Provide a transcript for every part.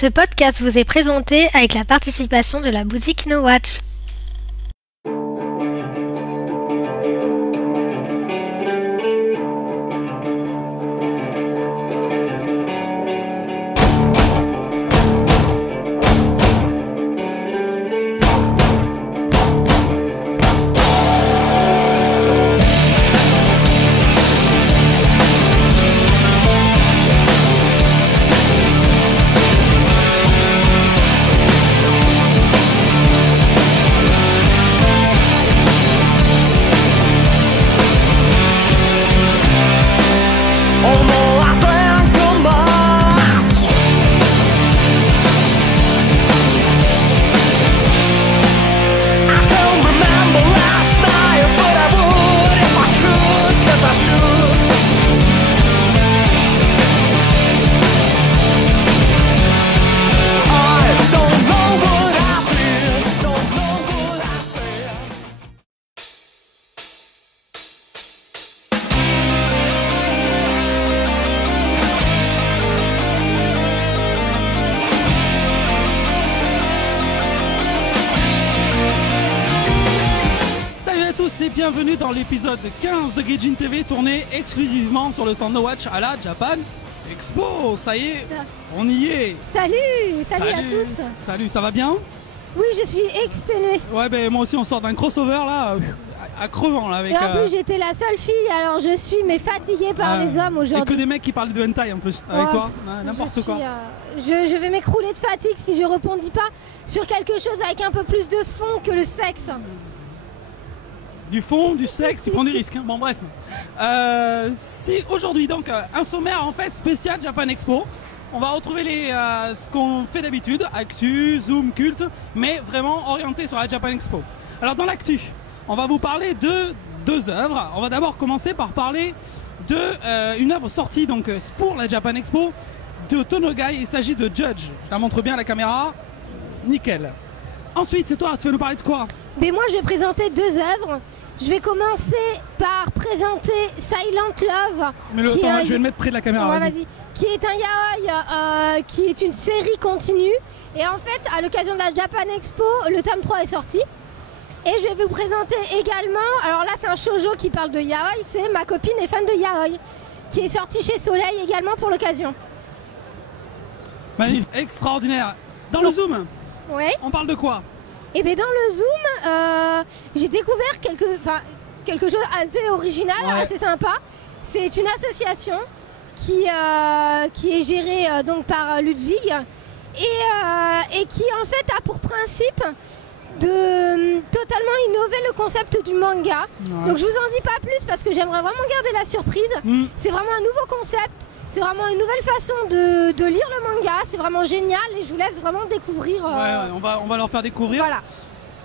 Ce podcast vous est présenté avec la participation de la boutique No Watch. Et bienvenue dans l'épisode 15 de Gaijin TV tourné exclusivement sur le stand No Watch à la Japan Expo. Ça y est, on y est. Salut à tous. Salut, ça va bien? Oui, je suis exténuée. Ouais, ben moi aussi on sort d'un crossover là, à crevant là avec. Et en plus j'étais la seule fille, alors je suis fatiguée par les hommes aujourd'hui. Et que des mecs qui parlent de hentai en plus avec toi, n'importe quoi. Je vais m'écrouler de fatigue si je rebondis pas sur quelque chose avec un peu plus de fond que le sexe. Du fond, du sexe, tu prends des risques. Hein. Bon bref. Si aujourd'hui donc un sommaire en fait spécial Japan Expo. On va retrouver ce qu'on fait d'habitude, actu, zoom, culte, mais vraiment orienté sur la Japan Expo. Alors dans l'actu, on va vous parler de deux œuvres. On va d'abord commencer par parler de une œuvre sortie donc pour la Japan Expo de Tonogai. Il s'agit de Judge. Je la montre bien à la caméra. Nickel. Ensuite, c'est toi, tu vas nous parler de quoi? Mais moi je vais présenter deux œuvres. Je vais commencer par présenter Silent Love. Mais le temps, je vais le mettre près de la caméra. Ouais, vas-y. Qui est un yaoi, qui est une série continue. Et en fait, à l'occasion de la Japan Expo, le tome 3 est sorti. Et je vais vous présenter également, alors là c'est un shoujo qui parle de yaoi, c'est Ma copine est fan de yaoi, qui est sorti chez Soleil également pour l'occasion. Magnifique, extraordinaire. Dans le zoom, on parle de quoi? Et bien dans le zoom, j'ai découvert quelque chose assez original, assez sympa. C'est une association qui est gérée donc par Ludwig et qui en fait a pour principe de totalement innover le concept du manga. Donc je vous en dis pas plus parce que j'aimerais vraiment garder la surprise. C'est vraiment un nouveau concept. C'est vraiment une nouvelle façon de lire le manga, c'est vraiment génial et je vous laisse vraiment découvrir. On va leur faire découvrir. Voilà.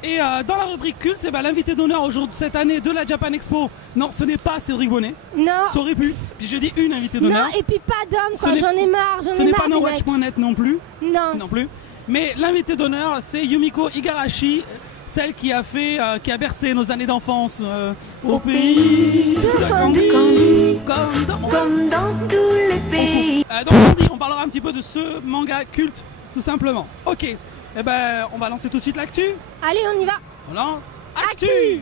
Et dans la rubrique culte, l'invité d'honneur aujourd'hui cette année de la Japan Expo, non, ce n'est pas Cédric Bonnet. Non. Ça aurait pu. Puis j'ai dit une invitée d'honneur. Non, et puis pas d'homme, quoi, j'en ai marre. Ce n'est pas NoWatch.net non plus. Non plus. Mais l'invité d'honneur, c'est Yumiko Igarashi. Celle qui a bercé nos années d'enfance au pays de Candy, comme dans tous les pays. Donc on parlera un petit peu de ce manga culte, tout simplement. Ok, eh ben on va lancer tout de suite l'actu. Allez, on y va. Voilà, actu.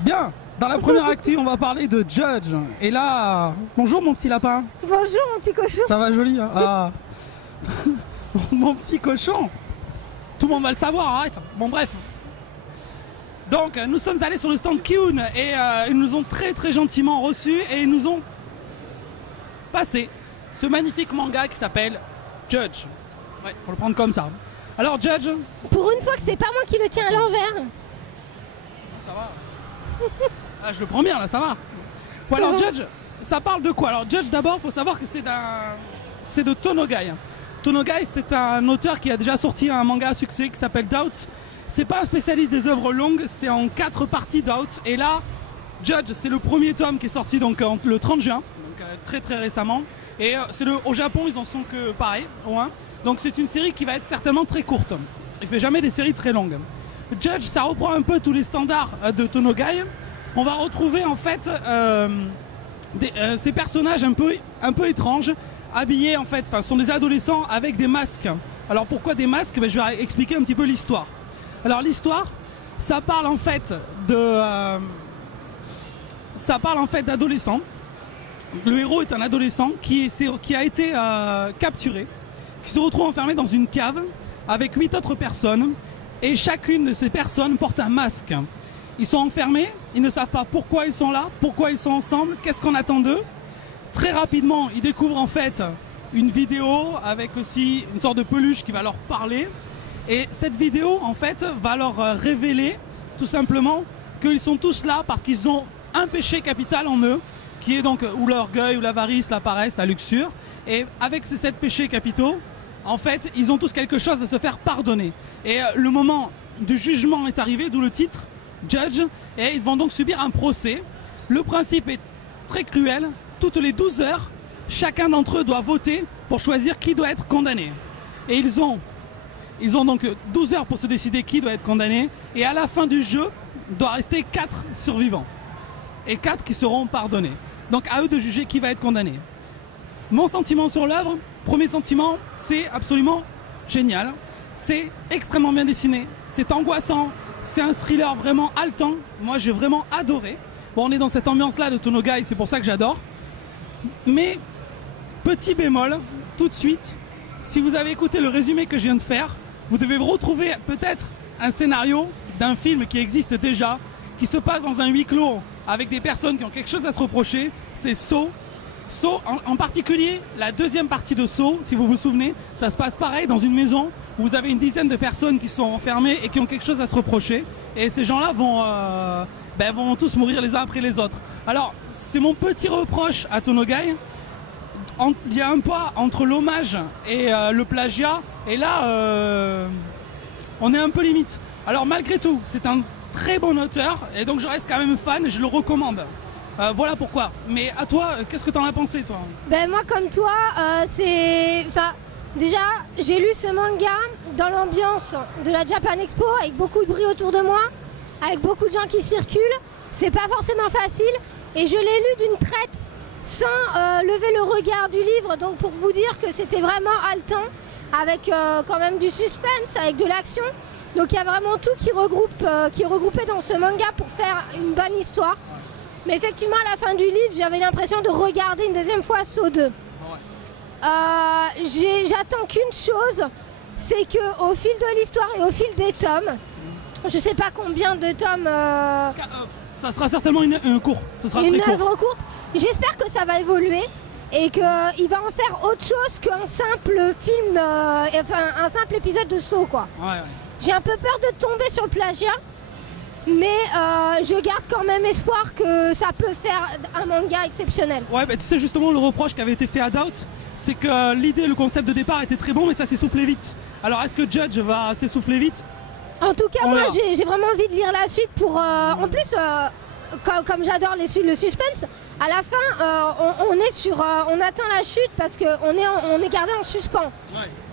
Bien, dans la première actu, on va parler de Judge. Et là, bonjour mon petit lapin. Bonjour mon petit cochon. Ça va joli, hein? Ah. Mon petit cochon. Tout le monde va le savoir, arrête. Bon bref. Donc nous sommes allés sur le stand Kiun et ils nous ont très très gentiment reçus et ils nous ont passé ce magnifique manga qui s'appelle Judge. Ouais, faut le prendre comme ça. Alors Judge. Pour une fois que c'est pas moi qui le tiens à l'envers. Ça va. Ah, je le prends bien là, ça va. Bon, alors Judge, ça parle de quoi? Alors Judge d'abord, faut savoir que c'est de Tonogai. Tonogai, c'est un auteur qui a déjà sorti un manga à succès qui s'appelle Doubt. C'est pas un spécialiste des œuvres longues, c'est en 4 parties Doubt. Et là, Judge, c'est le premier tome qui est sorti donc le 30 juin, donc très très récemment. Et au Japon, ils en sont que pareil, au moins. Donc c'est une série qui va être certainement très courte. Il fait jamais des séries très longues. Judge, ça reprend un peu tous les standards de Tonogai. On va retrouver en fait ces personnages un peu étranges habillés en fait, enfin, ce sont des adolescents avec des masques. Alors pourquoi des masques? Ben, je vais expliquer un petit peu l'histoire. Alors l'histoire, ça parle en fait d'adolescents. Le héros est un adolescent qui a été capturé, qui se retrouve enfermé dans une cave avec 8 autres personnes, et chacune de ces personnes porte un masque. Ils sont enfermés, ils ne savent pas pourquoi ils sont là, pourquoi ils sont ensemble, qu'est-ce qu'on attend d'eux. Très rapidement, ils découvrent en fait une vidéo avec aussi une sorte de peluche qui va leur parler. Et cette vidéo en fait va leur révéler tout simplement qu'ils sont tous là parce qu'ils ont un péché capital en eux, qui est donc ou l'orgueil, ou l'avarice, la paresse, la luxure. Et avec ces 7 péchés capitaux, en fait, ils ont tous quelque chose à se faire pardonner. Et le moment du jugement est arrivé, d'où le titre, Judge, et ils vont donc subir un procès. Le principe est très cruel. Toutes les 12 heures, chacun d'entre eux doit voter pour choisir qui doit être condamné. Et ils ont donc 12 heures pour se décider qui doit être condamné. Et à la fin du jeu, il doit rester 4 survivants. Et 4 qui seront pardonnés. Donc à eux de juger qui va être condamné. Mon sentiment sur l'œuvre, premier sentiment, c'est absolument génial. C'est extrêmement bien dessiné, c'est angoissant, c'est un thriller vraiment haletant. Moi j'ai vraiment adoré. Bon, on est dans cette ambiance-là de Tonogai, c'est pour ça que j'adore. Mais, petit bémol, tout de suite, si vous avez écouté le résumé que je viens de faire, vous devez retrouver peut-être un scénario d'un film qui existe déjà, qui se passe dans un huis clos avec des personnes qui ont quelque chose à se reprocher, c'est Saw. Saw, en particulier, la deuxième partie de Saw, si vous vous souvenez, ça se passe pareil dans une maison où vous avez une dizaine de personnes qui sont enfermées et qui ont quelque chose à se reprocher. Et ces gens-là vont tous mourir les uns après les autres. Alors, c'est mon petit reproche à Tonogai. Il y a un pas entre l'hommage et le plagiat. Et là, on est un peu limite. Alors, malgré tout, c'est un très bon auteur. Et donc, je reste quand même fan et je le recommande. Voilà pourquoi. Mais à toi, qu'est-ce que t'en as pensé, toi? Ben moi, comme toi, déjà, j'ai lu ce manga dans l'ambiance de la Japan Expo, avec beaucoup de bruit autour de moi, avec beaucoup de gens qui circulent. C'est pas forcément facile. Et je l'ai lu d'une traite, sans lever le regard du livre. Donc pour vous dire que c'était vraiment haletant, avec quand même du suspense, avec de l'action. Donc il y a vraiment tout qui est regroupé dans ce manga pour faire une bonne histoire. Mais effectivement, à la fin du livre, j'avais l'impression de regarder une deuxième fois Saw 2. J'attends qu'une chose, c'est qu'au fil de l'histoire et au fil des tomes, je sais pas combien de tomes... ça sera certainement une courte. Une œuvre courte. J'espère que ça va évoluer et qu'il va en faire autre chose qu'un simple film, un simple épisode de Saw, quoi. Ouais. J'ai un peu peur de tomber sur le plagiat. Mais je garde quand même espoir que ça peut faire un manga exceptionnel. Ouais, bah, tu sais justement le reproche qui avait été fait à Doubt, c'est que l'idée, le concept de départ était très bon, mais ça s'essoufflait vite. Alors est-ce que Judge va s'essouffler vite? En tout cas, moi j'ai vraiment envie de lire la suite pour... En plus, comme j'adore le suspense, à la fin, on attend la chute parce qu'on est gardé en suspens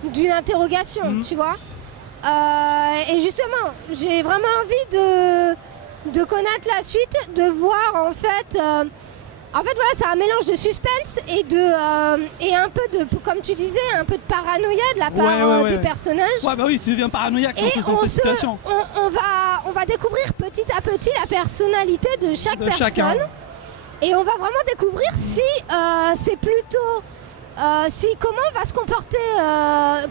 d'une interrogation, tu vois. Et justement, j'ai vraiment envie de connaître la suite, de voir en fait voilà, c'est un mélange de suspense et un peu de, comme tu disais, un peu de paranoïa de la part des personnages. Ouais, bah oui, tu deviens paranoïaque dans cette situation. On va découvrir petit à petit la personnalité de chaque personne. Et on va vraiment découvrir si c'est plutôt... comment on va se comporter,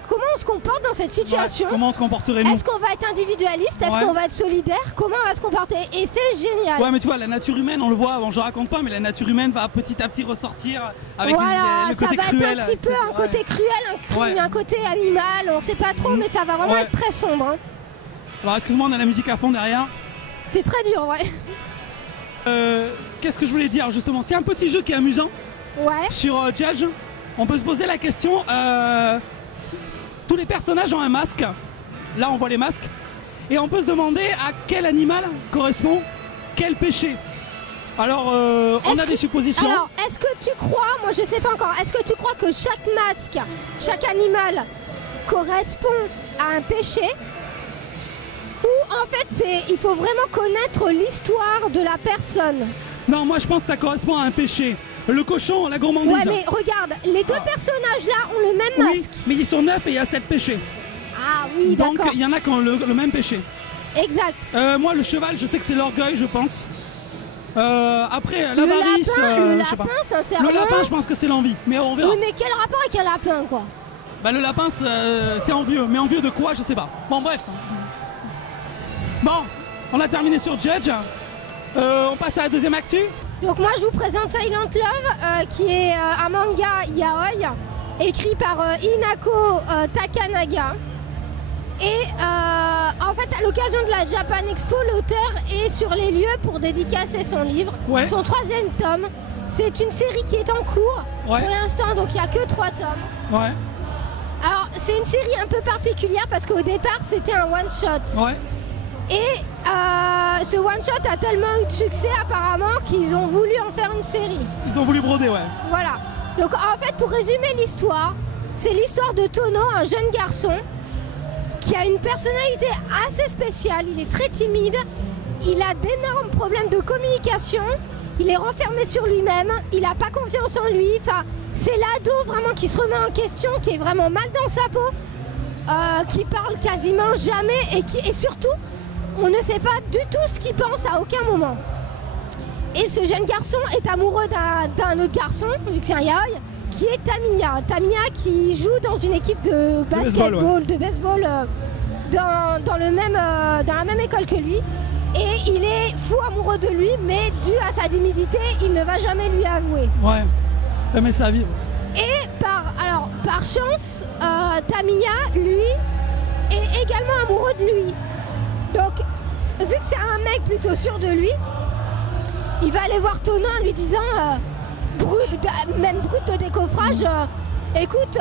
comment on se comporte dans cette situation. Comment on se comporterait-nous? Est-ce qu'on va être individualiste? Est-ce qu'on va être solidaire? Comment on va se comporter? Et c'est génial. Ouais, mais tu vois, la nature humaine, on le voit, bon, je raconte pas, mais la nature humaine va petit à petit ressortir avec le côté cruel. Ça va être un petit peu un côté cruel, un côté animal, on sait pas trop, mais ça va vraiment être très sombre. Hein. Alors, excuse-moi, on a la musique à fond derrière. C'est très dur, ouais. Qu'est-ce que je voulais dire, justement? Tiens, un petit jeu qui est amusant. Ouais. Sur Judge. On peut se poser la question, tous les personnages ont un masque, là on voit les masques, et on peut se demander à quel animal correspond quel péché. Alors on a des suppositions. Alors est-ce que tu crois, moi je sais pas encore, est-ce que tu crois que chaque masque, chaque animal correspond à un péché? Ou en fait il faut vraiment connaître l'histoire de la personne? Non, moi je pense que ça correspond à un péché. Le cochon, la gourmandise. Ouais, mais regarde, les deux personnages là ont le même Oui, masque. mais ils sont 9 et il y a 7 péchés. Ah oui, Donc d'accord. il y en a qui ont le même péché. Exact. Moi, le cheval, je sais que c'est l'orgueil, je pense. Après, l'avarice, le je sais pas. lapin, sincèrement. Le lapin, je pense que c'est l'envie, mais on verra. Oui, mais quel rapport avec un lapin, quoi? Bah, le lapin, c'est envieux, mais envieux de quoi, je sais pas. Bon, bref. Bon, on a terminé sur Judge. On passe à la deuxième actu. Donc moi, je vous présente Silent Love, qui est un manga yaoi, écrit par Inako Takanaga. Et en fait, à l'occasion de la Japan Expo, l'auteur est sur les lieux pour dédicacer son livre, son 3e tome. C'est une série qui est en cours pour l'instant, donc il n'y a que 3 tomes. Ouais. Alors, c'est une série un peu particulière parce qu'au départ, c'était un one-shot. Ouais. Et ce one-shot a tellement eu de succès apparemment qu'ils ont voulu en faire une série. Ils ont voulu broder, ouais. Voilà. Donc en fait, pour résumer l'histoire, c'est l'histoire de Tono, un jeune garçon qui a une personnalité assez spéciale. Il est très timide, il a d'énormes problèmes de communication, il est renfermé sur lui-même, il n'a pas confiance en lui. Enfin, c'est l'ado vraiment qui se remet en question, qui est vraiment mal dans sa peau, qui parle quasiment jamais et surtout, on ne sait pas du tout ce qu'il pense à aucun moment. Et ce jeune garçon est amoureux d'un autre garçon, vu que c'est un yaoi, qui est Tamiya. Tamiya qui joue dans une équipe de basketball, de baseball dans la même école que lui. Et il est fou amoureux de lui, mais dû à sa timidité, il ne va jamais lui avouer. Ouais, mais ça vive. Et par chance, Tamiya, lui, est également amoureux de lui. Donc, vu que c'est un mec plutôt sûr de lui, il va aller voir Tono en lui disant, même brut de décoffrage, écoute,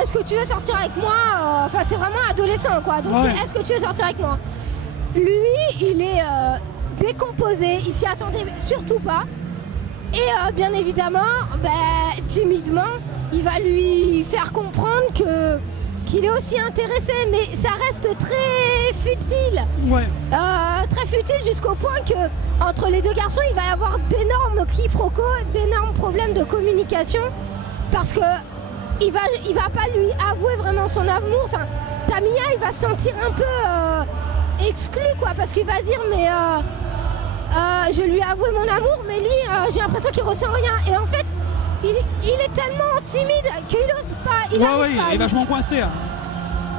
est-ce que tu veux sortir avec moi? Enfin, c'est vraiment adolescent, quoi. Donc, est-ce que tu veux sortir avec moi? Lui, il est décomposé, il s'y attendait surtout pas. Et bien évidemment, timidement, il va lui faire comprendre qu'il est aussi intéressé, mais ça reste très futile. Ouais. Très futile jusqu'au point que entre les deux garçons, il va y avoir d'énormes quiproquos, d'énormes problèmes de communication, parce que il va pas lui avouer vraiment son amour. Enfin, Tamiya, il va se sentir un peu exclu, quoi, parce qu'il va se dire mais je lui ai avoué mon amour, mais lui, j'ai l'impression qu'il ressent rien. Et en fait, il est tellement timide qu'il n'ose pas. Il est vachement coincé. Hein.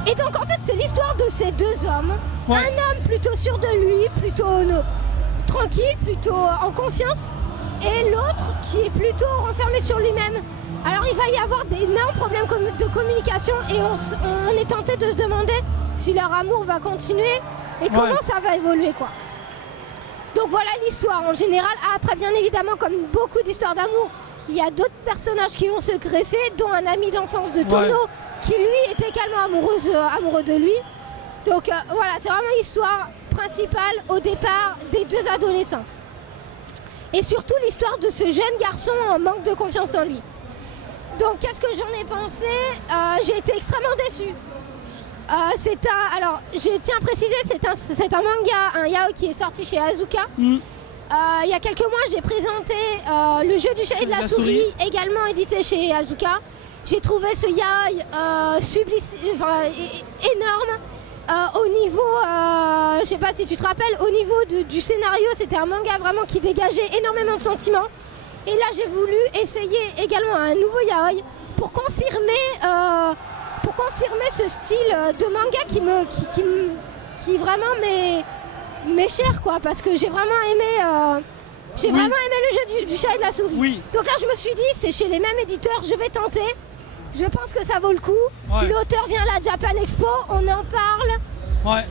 Et donc en fait, c'est l'histoire de ces deux hommes. Un homme plutôt sûr de lui, plutôt tranquille, plutôt en confiance, et l'autre qui est plutôt renfermé sur lui-même. Alors il va y avoir d'énormes problèmes de communication et on est tenté de se demander si leur amour va continuer et comment ça va évoluer, quoi. Donc voilà l'histoire en général. Après, bien évidemment, comme beaucoup d'histoires d'amour, il y a d'autres personnages qui vont se greffer, dont un ami d'enfance de Tono qui lui est également amoureux de lui. Donc voilà, c'est vraiment l'histoire principale au départ des deux adolescents. Et surtout l'histoire de ce jeune garçon en manque de confiance en lui. Donc qu'est-ce que j'en ai pensé? J'ai été extrêmement déçue. Alors, je tiens à préciser, c'est un manga, un yaoi qui est sorti chez Asuka. Il y a quelques mois, j'ai présenté le jeu du chat et de la souris, également édité chez Asuka. J'ai trouvé ce yaoi énorme. Au niveau, je sais pas si tu te rappelles, au niveau du scénario, c'était un manga vraiment qui dégageait énormément de sentiments. Et là, j'ai voulu essayer également un nouveau yaoi pour confirmer ce style de manga qui vraiment m'est cher, quoi, parce que j'ai vraiment aimé le jeu du chat et de la souris. Oui. Donc là, je me suis dit, c'est chez les mêmes éditeurs, je vais tenter. Je pense que ça vaut le coup. L'auteur vient à la Japan Expo, on en parle.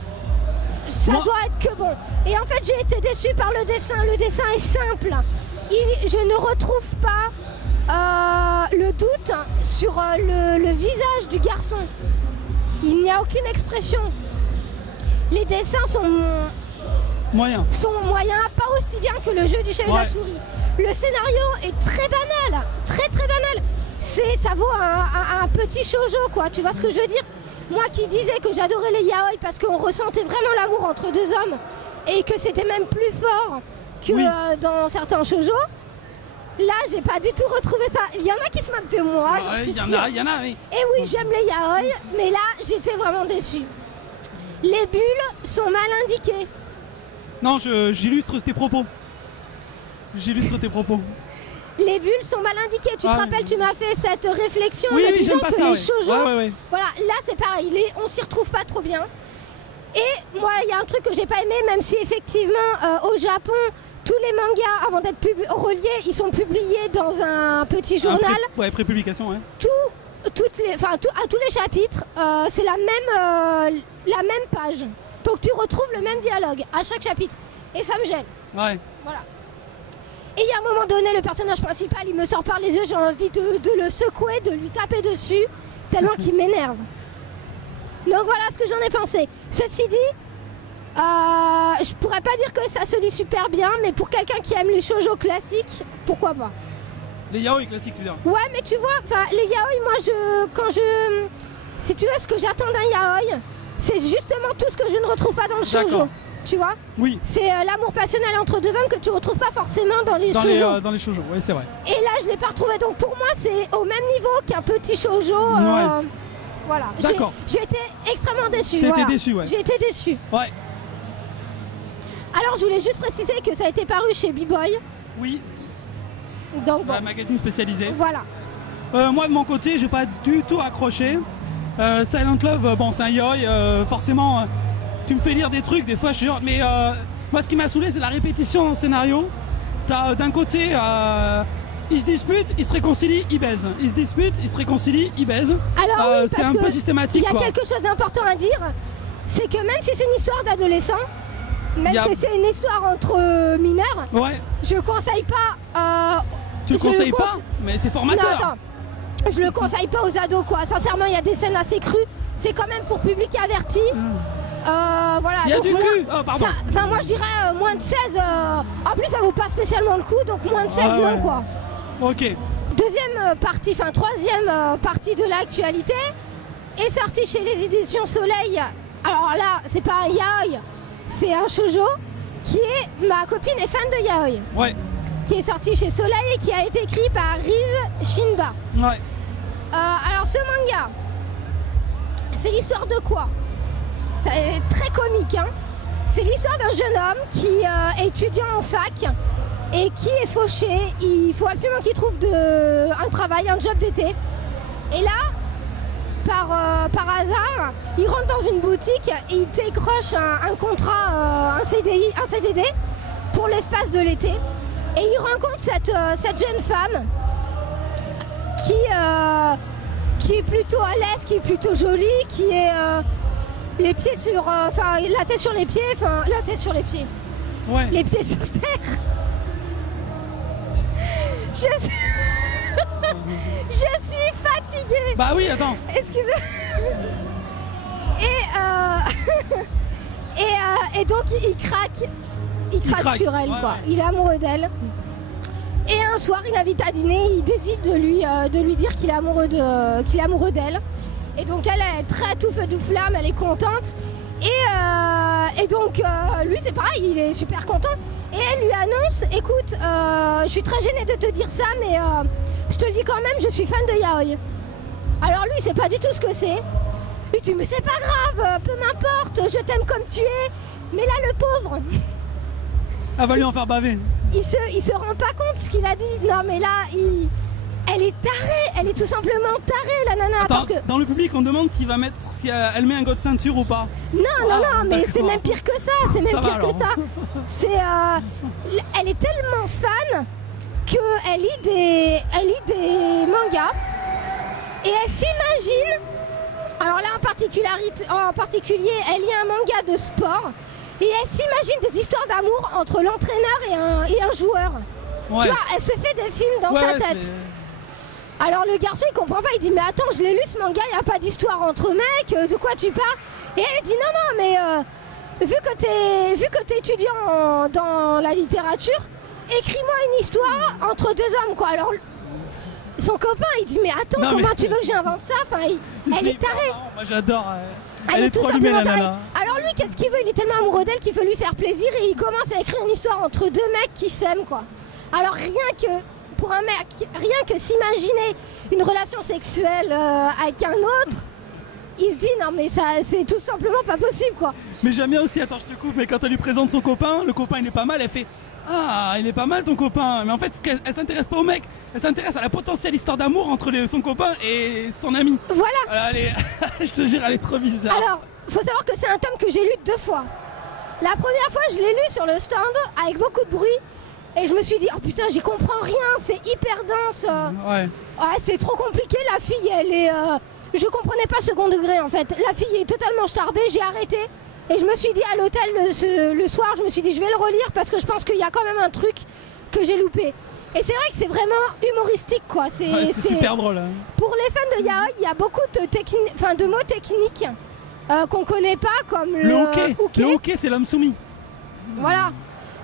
Ça doit être que bon. Et en fait, j'ai été déçue par le dessin. Le dessin est simple. Je ne retrouve pas le doute sur le visage du garçon. Il n'y a aucune expression. Les dessins sont moyens, pas aussi bien que le jeu du chat et de la souris. Le scénario est très banal, très très banal. Ça vaut un petit shoujo, quoi, tu vois ce que je veux dire? Moi qui disais que j'adorais les yaoi parce qu'on ressentait vraiment l'amour entre deux hommes et que c'était même plus fort que dans certains shoujo, Là, j'ai pas du tout retrouvé ça. Il y en a qui se moquent de moi, j'en suis sûre. Il y en a, oui. Et oui, j'aime les yaoi, mais là, j'étais vraiment déçue. Les bulles sont mal indiquées. Non, j'illustre tes propos. J'illustre tes propos. Les bulles sont mal indiquées. Tu te rappelles, tu m'as fait cette réflexion en oui, me disant pas que ça, les shoujo, ouais. voilà, là c'est pareil, on s'y retrouve pas trop bien. Et moi, il y a un truc que j'ai pas aimé, même si effectivement au Japon, tous les mangas, avant d'être reliés, ils sont publiés dans un petit journal. Prépublication, ouais. À tous les chapitres, c'est la même page. Donc tu retrouves le même dialogue à chaque chapitre. Et ça me gêne. Ouais. Voilà. Et il y a un moment donné, le personnage principal, il me sort par les yeux, j'ai envie de le secouer, de lui taper dessus, tellement qu'il m'énerve. Donc voilà ce que j'en ai pensé. Ceci dit, je pourrais pas dire que ça se lit super bien, mais pour quelqu'un qui aime les shoujo classiques, pourquoi pas. Les yaoi classiques, tu veux dire? Ouais, mais tu vois, les yaoi, moi, si tu veux, ce que j'attends d'un yaoi, c'est justement tout ce que je ne retrouve pas dans le shoujo. Tu vois? Oui. C'est l'amour passionnel entre deux hommes que tu retrouves pas forcément dans les shoujo. Dans les shoujo, oui, c'est vrai. Et là, je l'ai pas retrouvé. Donc pour moi, c'est au même niveau qu'un petit shoujo. Voilà. D'accord. J'ai été extrêmement déçue. T'as été déçue, ouais. J'ai été déçue. Ouais. Alors, je voulais juste préciser que ça a été paru chez B-Boy. Oui. Donc bon. Un magazine spécialisé. Voilà. Moi, de mon côté, j'ai pas du tout accroché. Silent Love, bon, c'est un yaoi, forcément. Tu me fais lire des trucs, des fois je suis genre, mais moi ce qui m'a saoulé c'est la répétition dans le scénario. T'as d'un côté, ils se disputent, ils se réconcilient, ils baisent. Ils se disputent, ils se réconcilient, ils baisent. Alors oui, c'est un peu systématique. Il y a quelque chose d'important à dire, c'est que même si c'est une histoire d'adolescent, même si c'est une histoire entre mineurs, je conseille pas... tu le conseilles pas, mais c'est formateur. Non, attends, je le conseille pas aux ados quoi. Sincèrement, il y a des scènes assez crues, c'est quand même pour public averti. Voilà. Il y a du cul. Oh, pardon. Enfin, moi je dirais moins de 16. En plus, ça vaut pas spécialement le coup, donc moins de 16 non quoi. Ok. Deuxième partie, troisième partie de l'actualité est sortie chez les éditions Soleil. Alors là, c'est pas un yaoi, c'est un shoujo qui est ma copine est fan de yaoi. Ouais. Qui est sorti chez Soleil et qui a été écrit par Riz Shinba. Ouais. Alors ce manga, c'est l'histoire de quoi? C'est très comique, hein. C'est l'histoire d'un jeune homme qui est étudiant en fac et qui est fauché. Il faut absolument qu'il trouve un travail, un job d'été. Et là, par hasard, il rentre dans une boutique et il décroche un contrat, un CDD pour l'espace de l'été. Et il rencontre cette jeune femme qui est plutôt à l'aise, qui est plutôt jolie, qui est... les pieds sur... Enfin, la tête sur les pieds, la tête sur les pieds. Ouais. Les pieds sur terre. Je suis fatiguée. Bah oui, attends. Excusez. Et donc, il craque. Il craque sur elle, quoi. Ouais. Il est amoureux d'elle. Et un soir, il l'invite à dîner. Il décide de lui dire qu'il est amoureux d'elle. Et donc elle est très tout feu tout flamme, elle est contente. Et donc lui c'est pareil, il est super content. Et elle lui annonce, écoute, je suis très gênée de te dire ça, mais je te le dis quand même, je suis fan de yaoi. Alors lui il sait pas du tout ce que c'est. Il dit mais c'est pas grave, peu m'importe, je t'aime comme tu es. Mais là le pauvre... Elle va lui en faire baver. Il se rend pas compte ce qu'il a dit. Non mais là elle est tarée, elle est tout simplement tarée la nana. Attends, parce que... Dans le public on demande si elle met un god ceinture ou pas. Non, mais c'est même pire que ça, c'est même pire que ça. Elle est tellement fan qu'elle lit des mangas et elle s'imagine. Alors là en particulier, elle lit un manga de sport et elle s'imagine des histoires d'amour entre l'entraîneur et un joueur. Ouais. Tu vois, elle se fait des films dans sa tête. Alors le garçon il comprend pas, il dit mais attends, je l'ai lu ce manga, il n'y a pas d'histoire entre mecs, de quoi tu parles? Et elle dit non mais vu que t'es étudiant dans la littérature, écris-moi une histoire entre deux hommes quoi. Alors son copain il dit mais attends, comment tu veux que j'invente ça? Enfin, elle est tarée. Moi j'adore. Elle est trop allumée la nana. Alors lui qu'est-ce qu'il veut? Il est tellement amoureux d'elle qu'il veut lui faire plaisir et il commence à écrire une histoire entre deux mecs qui s'aiment quoi. Alors rien que pour un mec, rien que s'imaginer une relation sexuelle avec un autre, il se dit non mais ça c'est tout simplement pas possible quoi. Mais j'aime bien aussi, attends je te coupe, mais quand elle lui présente son copain, le copain il est pas mal, elle fait ah il est pas mal ton copain. Mais en fait elle s'intéresse pas au mec, elle s'intéresse à la potentielle histoire d'amour entre son copain et son ami. Voilà. Je te jure elle est trop bizarre. Alors faut savoir que c'est un tome que j'ai lu 2 fois. La première fois je l'ai lu sur le stand avec beaucoup de bruit. Et je me suis dit, oh putain, j'y comprends rien, c'est hyper dense. Ouais, c'est trop compliqué, la fille, elle est... Je comprenais pas le second degré, en fait. La fille est totalement starbée, j'ai arrêté. Et je me suis dit, à l'hôtel, le soir, je me suis dit, je vais le relire parce que je pense qu'il y a quand même un truc que j'ai loupé. Et c'est vrai que c'est vraiment humoristique, quoi. C'est super drôle. Hein. Pour les fans de yaoi, il y a beaucoup de mots techniques qu'on connaît pas, comme le hockey. Le hockey, c'est l'homme soumis. Voilà.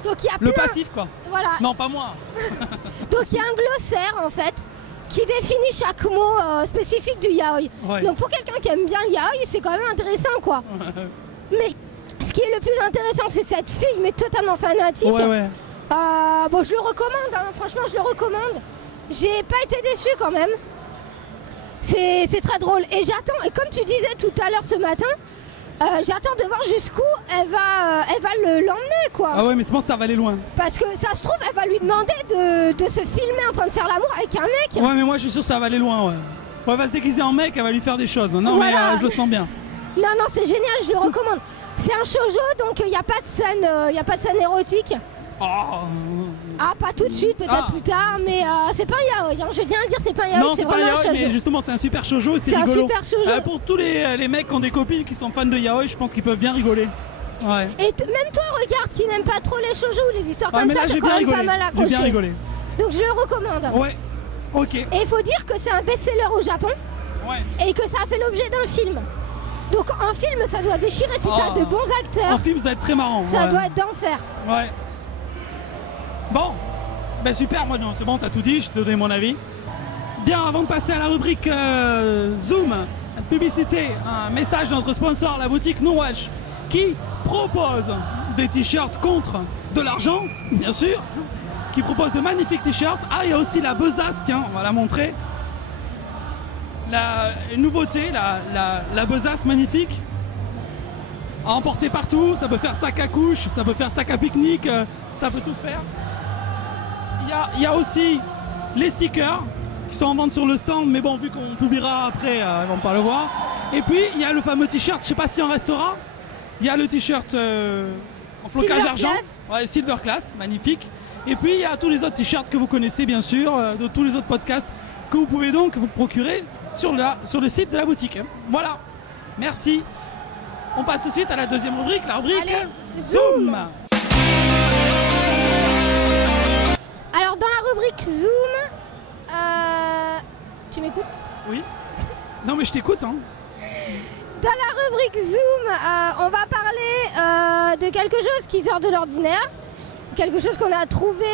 Donc il y a le passif quoi. Voilà. Non pas moi. Donc il y a un glossaire en fait qui définit chaque mot spécifique du yaoi. Ouais. Donc pour quelqu'un qui aime bien le yaoi, c'est quand même intéressant quoi. Mais ce qui est le plus intéressant c'est cette fille mais totalement fanatique. Ouais. Bon je le recommande, hein. Franchement je le recommande. J'ai pas été déçue quand même. C'est très drôle. Et j'attends, et comme tu disais tout à l'heure ce matin, j'attends de voir jusqu'où elle va l'emmener quoi. Ah ouais mais je pense que ça va aller loin. Parce que ça se trouve elle va lui demander de se filmer en train de faire l'amour avec un mec. Ouais mais moi je suis sûr que ça va aller loin ouais. Elle va se déguiser en mec, elle va lui faire des choses. Non voilà. Mais je le sens bien. Non c'est génial, je le recommande. C'est un shoujo donc il n'y a pas de scène érotique. Oh. Ah pas tout de suite, peut-être plus tard, mais c'est pas un yaoi, hein. Je tiens à le dire c'est pas un yaoi, non, c'est vraiment un shoujo. Mais justement c'est un super shoujo et c'est rigolo. Un super shoujo. Pour tous les mecs qui ont des copines qui sont fans de yaoi, je pense qu'ils peuvent bien rigoler. Ouais. Et même toi regarde qui n'aime pas trop les shoujo ou les histoires comme ça, t'as quand même pas mal accroché. J'ai bien rigolé. Donc je le recommande. Ouais. Ok. Et il faut dire que c'est un best-seller au Japon. Ouais. Et que ça a fait l'objet d'un film. Donc en film ça doit déchirer si t'as de bons acteurs. En film ça doit être très marrant. Ça doit être d'enfer. Ouais. Bon, ben super, moi non, c'est bon, t'as tout dit, je te donne mon avis. Bien, avant de passer à la rubrique Zoom, publicité, un message de notre sponsor, la boutique NoWatch, qui propose des t-shirts contre de l'argent, bien sûr, qui propose de magnifiques t-shirts. Ah, il y a aussi la besace, tiens, on va la montrer. La nouveauté, la besace magnifique, à emporter partout, ça peut faire sac à couche, ça peut faire sac à pique-nique, ça peut tout faire. Il y a aussi les stickers qui sont en vente sur le stand, mais bon, vu qu'on publiera après, ils vont pas le voir. Et puis, il y a le fameux t-shirt, je sais pas s'il en restera. Il y a le t-shirt en flocage argent. Ouais, Silver Class, magnifique. Et puis, il y a tous les autres t-shirts que vous connaissez, bien sûr, de tous les autres podcasts, que vous pouvez donc vous procurer sur le site de la boutique. Voilà, merci. On passe tout de suite à la deuxième rubrique, la rubrique Allez, Zoom. Alors dans la rubrique Zoom, tu m'écoutes? Oui. Non mais je t'écoute hein. Dans la rubrique Zoom, on va parler de quelque chose qui sort de l'ordinaire. Quelque chose qu'on a trouvé,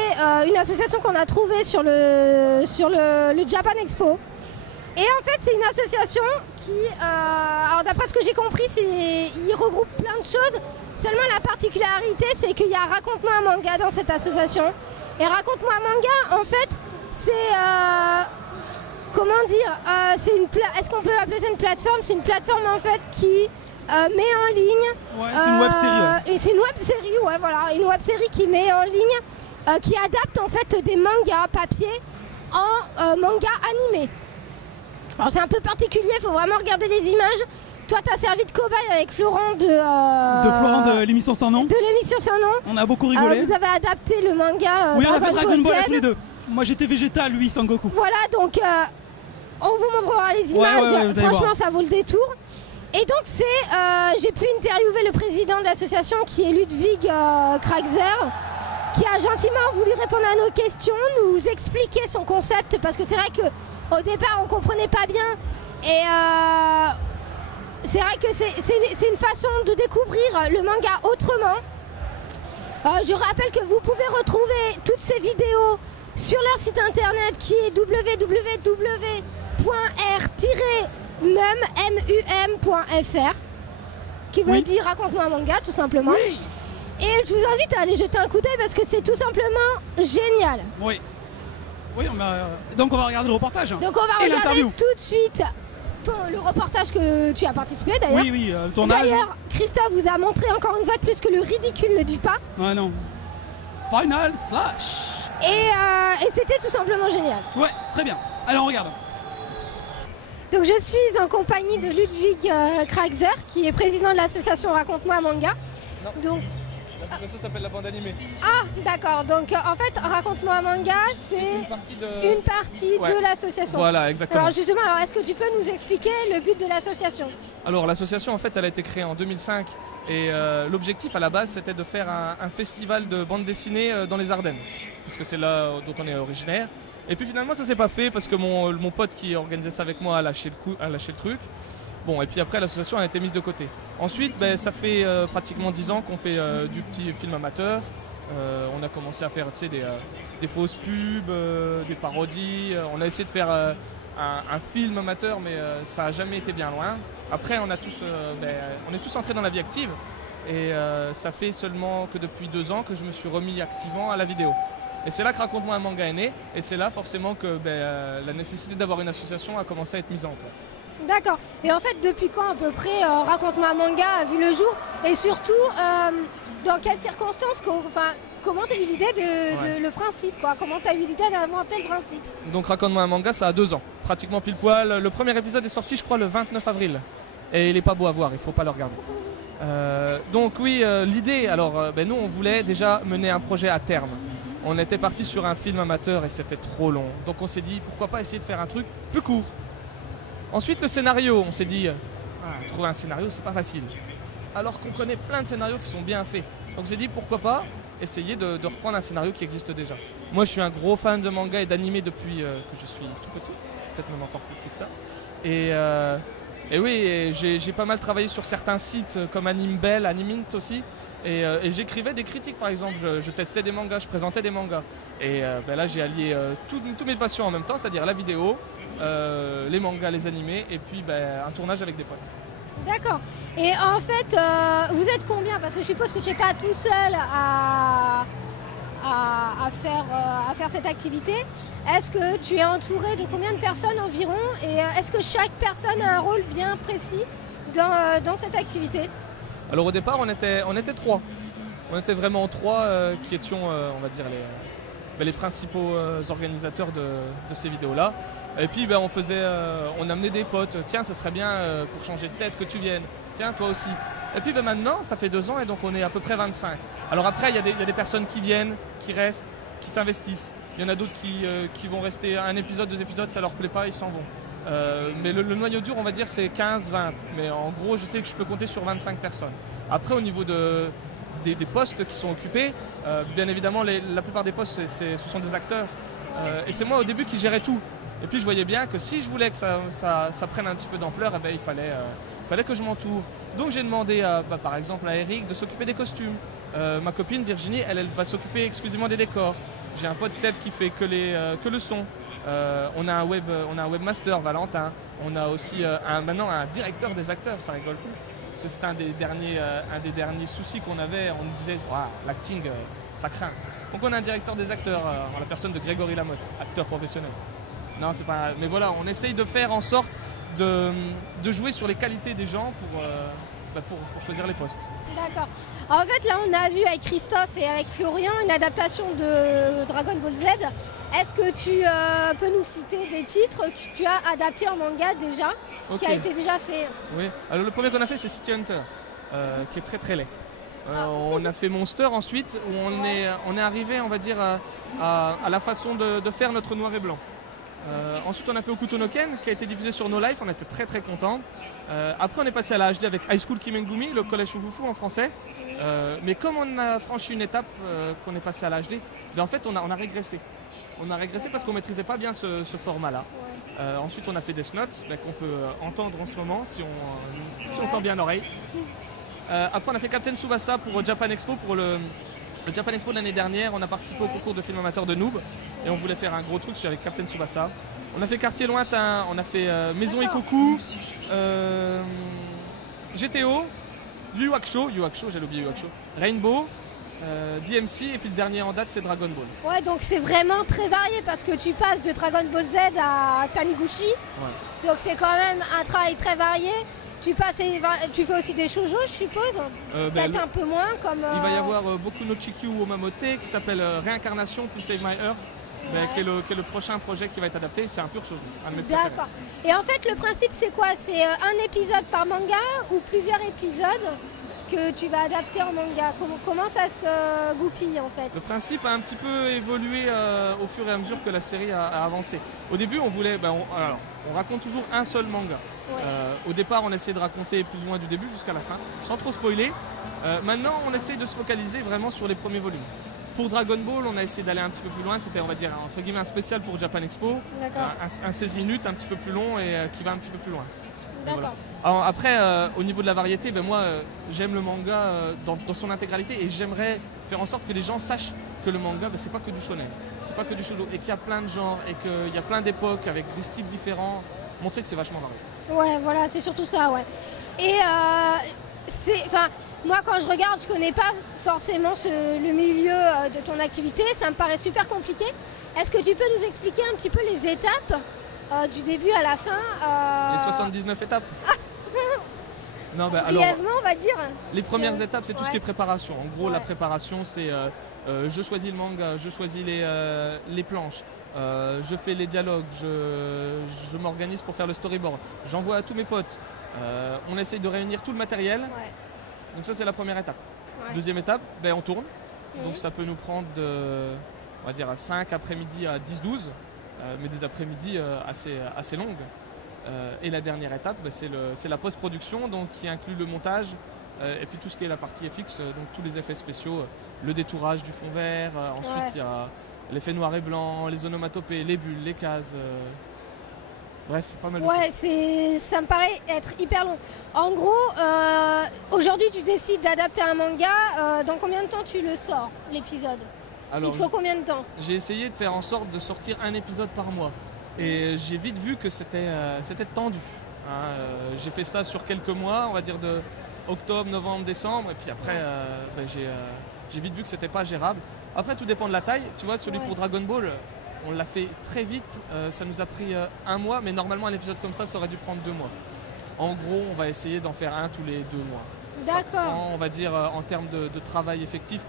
une association qu'on a trouvée sur le Japan Expo. Et en fait c'est une association qui, alors d'après ce que j'ai compris, il regroupe plein de choses. Seulement la particularité c'est qu'il y a Raconte-moi un manga dans cette association. Et Raconte-moi un manga, en fait, c'est... comment dire est-ce qu'on peut appeler ça une plateforme? C'est une plateforme, en fait, qui met en ligne... Ouais, c'est une web-série. Ouais. Et c'est une web-série, ouais, voilà. Une web-série qui met en ligne, qui adapte, en fait, des mangas papier en manga animé. Alors, c'est un peu particulier, il faut vraiment regarder les images. Toi, t'as servi de cobaye avec Florent de l'émission Sans Nom. De l'émission Sans Nom. On a beaucoup rigolé. Vous avez adapté le manga oui, on a fait Dragon Ball Z. tous les deux. Moi, j'étais Vegeta, lui, Sangoku. Voilà, donc on vous montrera les images. Ouais, franchement, ça vaut le détour. Et donc, j'ai pu interviewer le président de l'association qui est Ludwig Kraxer, qui a gentiment voulu répondre à nos questions, nous expliquer son concept, parce que c'est vrai qu'au départ, on ne comprenait pas bien. Et... c'est vrai que c'est une façon de découvrir le manga autrement. Je rappelle que vous pouvez retrouver toutes ces vidéos sur leur site internet qui est www.r-mum.fr qui veut dire Raconte-moi un manga tout simplement. Oui. Et je vous invite à aller jeter un coup d'œil parce que c'est tout simplement génial. Oui. Oui, donc on va regarder le reportage. Donc on va regarder tout de suite le reportage que tu as participé d'ailleurs. Oui, le tournage. D'ailleurs, Christophe vous a montré encore une fois de plus que le ridicule ne dure pas. Ouais, non. Final Slash. Et c'était tout simplement génial. Ouais, très bien. Allez, on regarde. Donc je suis en compagnie de Ludwig Kraxer, qui est président de l'association Raconte-moi Manga. Non. Donc, l'association s'appelle la bande animée. ah, d'accord. Donc en fait, Raconte-moi Manga, c'est une partie de l'association. Voilà, exactement. Alors justement, est-ce que tu peux nous expliquer le but de l'association? Alors l'association, en fait, elle a été créée en 2005 et l'objectif à la base, c'était de faire un festival de bande dessinée dans les Ardennes, parce que c'est là dont on est originaire. Et puis finalement, ça s'est pas fait parce que mon pote qui organisait ça avec moi a lâché le truc. Bon, et puis après, l'association a été mise de côté. Ensuite, ça fait pratiquement 10 ans qu'on fait du petit film amateur. On a commencé à faire des fausses pubs, des parodies. On a essayé de faire un film amateur, mais ça n'a jamais été bien loin. Après, on est tous entrés dans la vie active. Et ça fait seulement que depuis 2 ans que je me suis remis activement à la vidéo. Et c'est là que Raconte-moi un manga est né. Et c'est là forcément que la nécessité d'avoir une association a commencé à être mise en place. D'accord. Et en fait, depuis quand à peu près Raconte-moi un manga a vu le jour? Et surtout, dans quelles circonstances, comment tu as eu l'idée de le principe quoi? Comment tu as eu l'idée d'inventer le principe? Donc Raconte-moi un manga, ça a 2 ans, pratiquement pile poil. Le premier épisode est sorti, je crois, le 29 avril. Et il n'est pas beau à voir, il ne faut pas le regarder. Donc oui, l'idée, alors nous on voulait déjà mener un projet à terme. On était parti sur un film amateur et c'était trop long. Donc on s'est dit, pourquoi pas essayer de faire un truc plus court. Ensuite le scénario, on s'est dit, trouver un scénario c'est pas facile. Alors qu'on connaît plein de scénarios qui sont bien faits. Donc on s'est dit, pourquoi pas essayer de reprendre un scénario qui existe déjà. Moi je suis un gros fan de manga et d'anime depuis que je suis tout petit, peut-être même encore plus petit que ça. Et oui, j'ai pas mal travaillé sur certains sites comme Animebell, Animint aussi. Et j'écrivais des critiques par exemple, je testais des mangas, je présentais des mangas. Et là j'ai allié toutes mes passions en même temps, c'est-à-dire la vidéo, les mangas, les animés et puis un tournage avec des potes. D'accord. Et en fait, vous êtes combien? Parce que je suppose que tu n'es pas tout seul à faire cette activité. Est-ce que tu es entouré de combien de personnes environ? Et est-ce que chaque personne a un rôle bien précis dans cette activité? Alors au départ, on était 3. On était vraiment 3 qui étions, on va dire, les principaux organisateurs de ces vidéos-là. Et puis on amenait des potes. Tiens, ça serait bien pour changer de tête que tu viennes. Tiens, toi aussi. Et puis maintenant, ça fait 2 ans et donc on est à peu près 25. Alors après, il y a des personnes qui viennent, qui restent, qui s'investissent. Il y en a d'autres qui vont rester un épisode, 2 épisodes, ça leur plaît pas, ils s'en vont. Mais le noyau dur, on va dire, c'est 15-20. Mais en gros, je sais que je peux compter sur 25 personnes. Après, au niveau des postes qui sont occupés, bien évidemment, la plupart des postes, ce sont des acteurs. Et c'est moi au début qui gérais tout. Et puis je voyais bien que si je voulais que ça prenne un petit peu d'ampleur, il fallait que je m'entoure. Donc j'ai demandé par exemple à Eric de s'occuper des costumes. Ma copine Virginie, elle va s'occuper exclusivement des décors. J'ai un pote Seb qui fait que le son. On a un webmaster, Valentin. On a aussi maintenant un directeur des acteurs, ça rigole pas. C'est un des derniers soucis qu'on avait. On nous disait, l'acting, ça craint. Donc on a un directeur des acteurs, en la personne de Grégory Lamotte, acteur professionnel. Non, c'est pas. Mais voilà, on essaye de faire en sorte de jouer sur les qualités des gens pour choisir les postes. D'accord. En fait, là, on a vu avec Christophe et avec Florian une adaptation de Dragon Ball Z. Est-ce que tu peux nous citer des titres que tu as adaptés en manga déjà, qui a été déjà fait? Oui. Alors le premier qu'on a fait, c'est City Hunter, qui est très très laid. On a fait Monster ensuite, où on est arrivé, on va dire, à la façon de faire notre noir et blanc. Ensuite, on a fait Hokuto no Ken, qui a été diffusé sur No Life, on était très très contents. Après, on est passé à la HD avec High School Kimengumi, le collège Fufufu en français. Mais comme on a franchi une étape, qu'on est passé à la HD, en fait, on a régressé. On a régressé parce qu'on ne maîtrisait pas bien ce format-là. Ensuite, on a fait Death Note, qu'on peut entendre en ce moment si on tend bien l'oreille. Après, on a fait Captain Tsubasa pour Japan Expo, pour le Japan Expo de l'année dernière. On a participé au concours de film amateur de Noob et on voulait faire un gros truc avec Captain Tsubasa. On a fait Quartier Lointain, on a fait Maison Ikoku, GTO, Yu Hakusho, j'ai oublié Yu Hakusho, Rainbow, DMC et puis le dernier en date c'est Dragon Ball. Ouais, donc c'est vraiment très varié parce que tu passes de Dragon Ball Z à Taniguchi. Ouais. Donc c'est quand même un travail très varié. Tu fais aussi des shoujo, je suppose. Peut-être un peu moins comme. Il va y avoir Boku no Chikyu Omamote qui s'appelle Réincarnation puis Save My Earth. Qui est le prochain projet qui va être adapté, c'est un pur shoujo. D'accord. Et en fait, le principe, c'est quoi? C'est un épisode par manga ou plusieurs épisodes que tu vas adapter en manga? Comment ça se goupille en fait? Le principe a un petit peu évolué au fur et à mesure que la série a avancé. Au début, on voulait, on raconte toujours un seul manga. Ouais. Au départ, on essaie de raconter plus ou moins du début jusqu'à la fin, sans trop spoiler. Maintenant, on essaie de se focaliser vraiment sur les premiers volumes. Pour Dragon Ball, on a essayé d'aller un petit peu plus loin. C'était, on va dire, entre guillemets, un spécial pour Japan Expo. Un 16 minutes, un petit peu plus long et qui va un petit peu plus loin. D'accord. Voilà. Après, au niveau de la variété, moi, j'aime le manga dans son intégralité et j'aimerais faire en sorte que les gens sachent que le manga, c'est pas que du shonen, c'est pas que du shoujo et qu'il y a plein de genres et qu'il y a plein d'époques avec des styles différents. Montrer que c'est vachement varié. Ouais, voilà, c'est surtout ça, ouais. Et moi, quand je regarde, je connais pas forcément le milieu de ton activité. Ça me paraît super compliqué. Est-ce que tu peux nous expliquer un petit peu les étapes du début à la fin Les 79 étapes. Non, brièvement, on va dire. Les premières étapes, c'est tout ce qui est préparation. En gros, la préparation, c'est je choisis le manga, je choisis les planches. Je fais les dialogues, je m'organise pour faire le storyboard, j'envoie à tous mes potes, on essaye de réunir tout le matériel, donc ça c'est la première étape. Deuxième étape, on tourne, donc ça peut nous prendre on va dire 5 après-midi à 10-12, mais des après-midi assez longues. Et la dernière étape, c'est la post-production, donc qui inclut le montage, et puis tout ce qui est la partie FX, donc tous les effets spéciaux, le détourage du fond vert, ensuite il y a l'effet noir et blanc, les onomatopées, les bulles, les cases. Bref, pas mal de choses. Ça me paraît être hyper long. En gros, aujourd'hui tu décides d'adapter un manga. Dans combien de temps tu le sors, l'épisode? Il te faut combien de temps? J'ai essayé de faire en sorte de sortir un épisode par mois. Et j'ai vite vu que c'était tendu. J'ai fait ça sur quelques mois, on va dire de octobre, novembre, décembre. Et puis après, j'ai vite vu que c'était pas gérable. Après, tout dépend de la taille. Tu vois, celui pour Dragon Ball, on l'a fait très vite. Ça nous a pris un mois, mais normalement, un épisode comme ça aurait dû prendre 2 mois. En gros, on va essayer d'en faire un tous les 2 mois. D'accord. On va dire, en termes de travail effectif,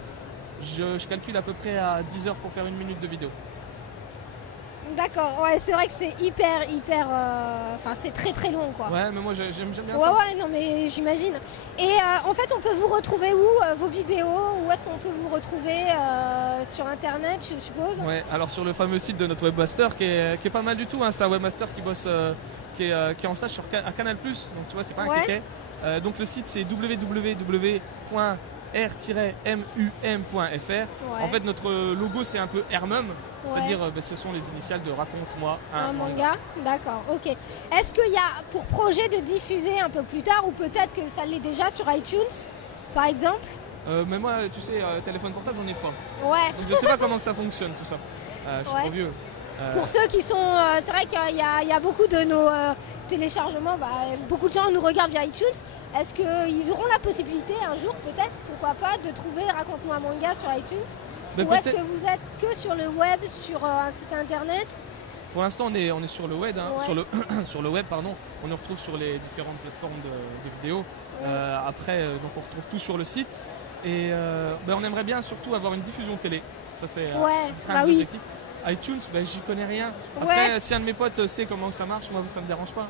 je calcule à peu près à 10 heures pour faire 1 minute de vidéo. D'accord, c'est vrai que c'est hyper, c'est très très long quoi. Ouais, mais moi j'aime bien ça. Ouais, non mais j'imagine. Et en fait, on peut vous retrouver où, vos vidéos? Où est-ce qu'on peut vous retrouver sur internet, je suppose? Ouais, alors sur le fameux site de notre webmaster qui est pas mal du tout, c'est un webmaster qui bosse, qui est en stage à Canal+, donc tu vois, c'est pas un kéké. Donc le site c'est www.r-mum.fr. En fait, notre logo c'est un peu Hermum. C'est-à-dire, ce sont les initiales de Raconte-moi un manga. D'accord, ok. Est-ce qu'il y a pour projet de diffuser un peu plus tard, ou peut-être que ça l'est déjà sur iTunes, par exemple? Mais moi, tu sais, téléphone portable, j'en ai pas. Ouais. Donc je ne sais pas comment que ça fonctionne, tout ça. Je suis trop vieux. Pour ceux qui sont... c'est vrai qu'il y a beaucoup de nos téléchargements, beaucoup de gens nous regardent via iTunes. Est-ce qu'ils auront la possibilité un jour, peut-être, pourquoi pas, de trouver Raconte-moi un manga sur iTunes? Ou est-ce que vous êtes que sur le web, sur un site internet? Pour l'instant, on est sur le web, sur le web, pardon. On nous retrouve sur les différentes plateformes de vidéos. Après, donc on retrouve tout sur le site. Et on aimerait bien surtout avoir une diffusion télé. Ça, c'est un des objectifs. iTunes, j'y connais rien. Après, si un de mes potes sait comment ça marche, moi, ça me dérange pas.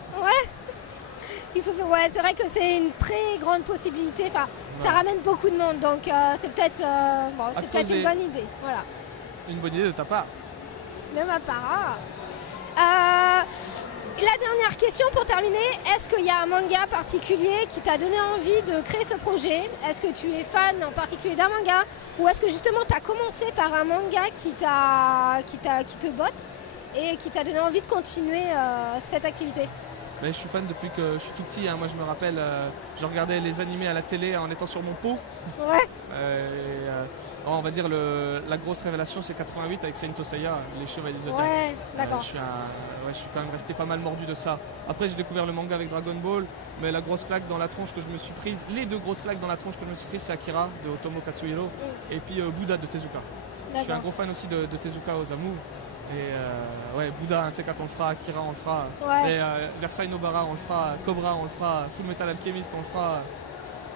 C'est vrai que c'est une très grande possibilité. Enfin, ça ramène beaucoup de monde, donc c'est peut-être une bonne idée. Voilà. Une bonne idée de ta part. De ma part. La dernière question pour terminer, est-ce qu'il y a un manga particulier qui t'a donné envie de créer ce projet? Est-ce que tu es fan en particulier d'un manga? Ou est-ce que justement tu as commencé par un manga qui te botte et qui t'a donné envie de continuer cette activité? Mais je suis fan depuis que je suis tout petit. Hein. Moi, je me rappelle, je regardais les animés à la télé en étant sur mon pot. Ouais. On va dire la grosse révélation, c'est 88 avec Saint Seiya, les Chevaliers du Zodiac. Ouais, d'accord. Je suis quand même resté pas mal mordu de ça. Après, j'ai découvert le manga avec Dragon Ball, mais la grosse claque dans la tronche que je me suis prise, les deux grosses claques dans la tronche que je me suis prise, c'est Akira de Otomo Katsuhiro et puis Bouddha de Tezuka. Je suis un gros fan aussi de Tezuka Osamu. Et ouais, Bouddha, tu sais, quand on le fera, Akira, on le fera. Ouais. Et Versailles Nobara, on le fera. Cobra, on le fera. Full Metal Alchemist, on le fera.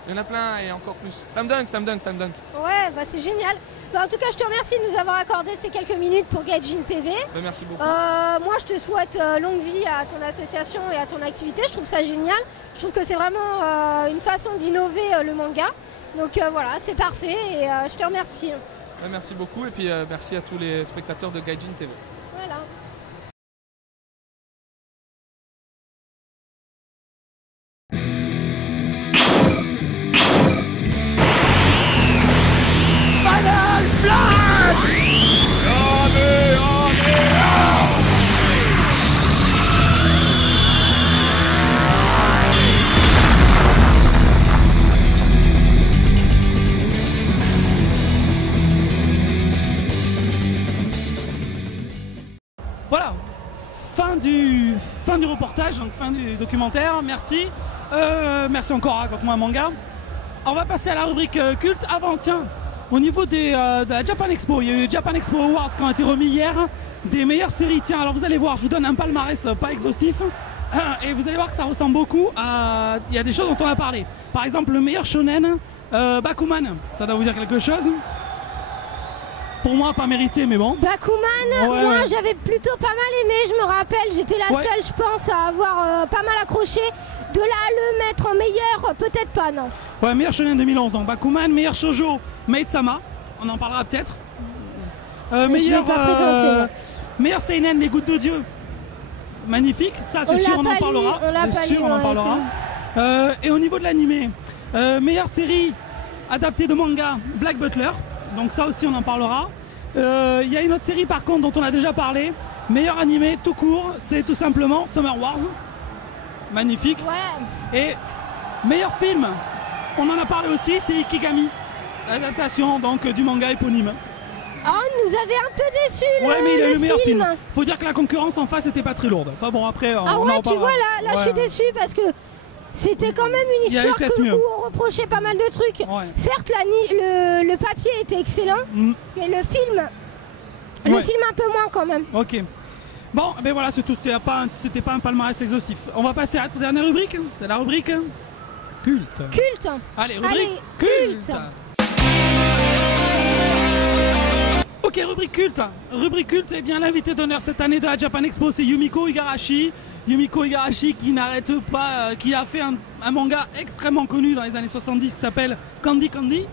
Il y en a plein et encore plus. Slam Dunk. Ouais, bah c'est génial. Bah, en tout cas, je te remercie de nous avoir accordé ces quelques minutes pour Gaijin TV. Bah, merci beaucoup. Moi, je te souhaite longue vie à ton association et à ton activité. Je trouve ça génial. Je trouve que c'est vraiment une façon d'innover le manga. Donc voilà, c'est parfait et je te remercie. Bah, merci beaucoup et puis merci à tous les spectateurs de Gaijin TV. Voilà. Final Flash! Voilà, fin du reportage, donc fin du documentaire, merci. Merci encore à Raconte-moi un manga. On va passer à la rubrique culte. Avant, tiens, au niveau de la Japan Expo, il y a eu Japan Expo Awards qui ont été remis hier, des meilleures séries. Tiens, alors vous allez voir, je vous donne un palmarès pas exhaustif, et vous allez voir que ça ressemble beaucoup à... Il y a des choses dont on a parlé. Par exemple, le meilleur shonen, Bakuman, ça doit vous dire quelque chose? Pour moi, pas mérité, mais bon. Bakuman, moi j'avais plutôt pas mal aimé, je me rappelle, j'étais la seule, je pense, à avoir pas mal accroché. De là à le mettre en meilleur, peut-être pas, non. Ouais, meilleur shonen 2011, donc Bakuman, meilleur shoujo, Maid-sama, on en parlera peut-être. Meilleur seinen, Les Gouttes de Dieu, magnifique, ça c'est sûr, on en parlera. On en parlera. Et au niveau de l'animé, meilleure série adaptée de manga, Black Butler. Donc ça aussi on en parlera. Il y a une autre série par contre dont on a déjà parlé. Meilleur animé tout court, c'est tout simplement Summer Wars. Magnifique. Ouais. Et meilleur film, on en a parlé aussi, c'est Ikigami. L'adaptation donc du manga éponyme. Oh, nous avait un peu déçus mais il a eu le meilleur film. Faut dire que la concurrence en face était pas très lourde. Enfin bon, après on en tu vois là je suis déçu parce que c'était quand même une histoire où on reprochait pas mal de trucs. Ouais. Certes, le papier était excellent, mais le film un peu moins quand même. Ok. Bon, ben voilà, c'est tout. C'était pas un palmarès exhaustif. On va passer à la dernière rubrique. C'est la rubrique culte. Culte. Allez, rubrique culte. Ok, rubrique culte. Rubrique culte, eh bien l'invité d'honneur cette année de la Japan Expo, c'est Yumiko Igarashi. Yumiko Igarashi qui n'arrête pas, qui a fait un manga extrêmement connu dans les années 70 qui s'appelle Candy Candy.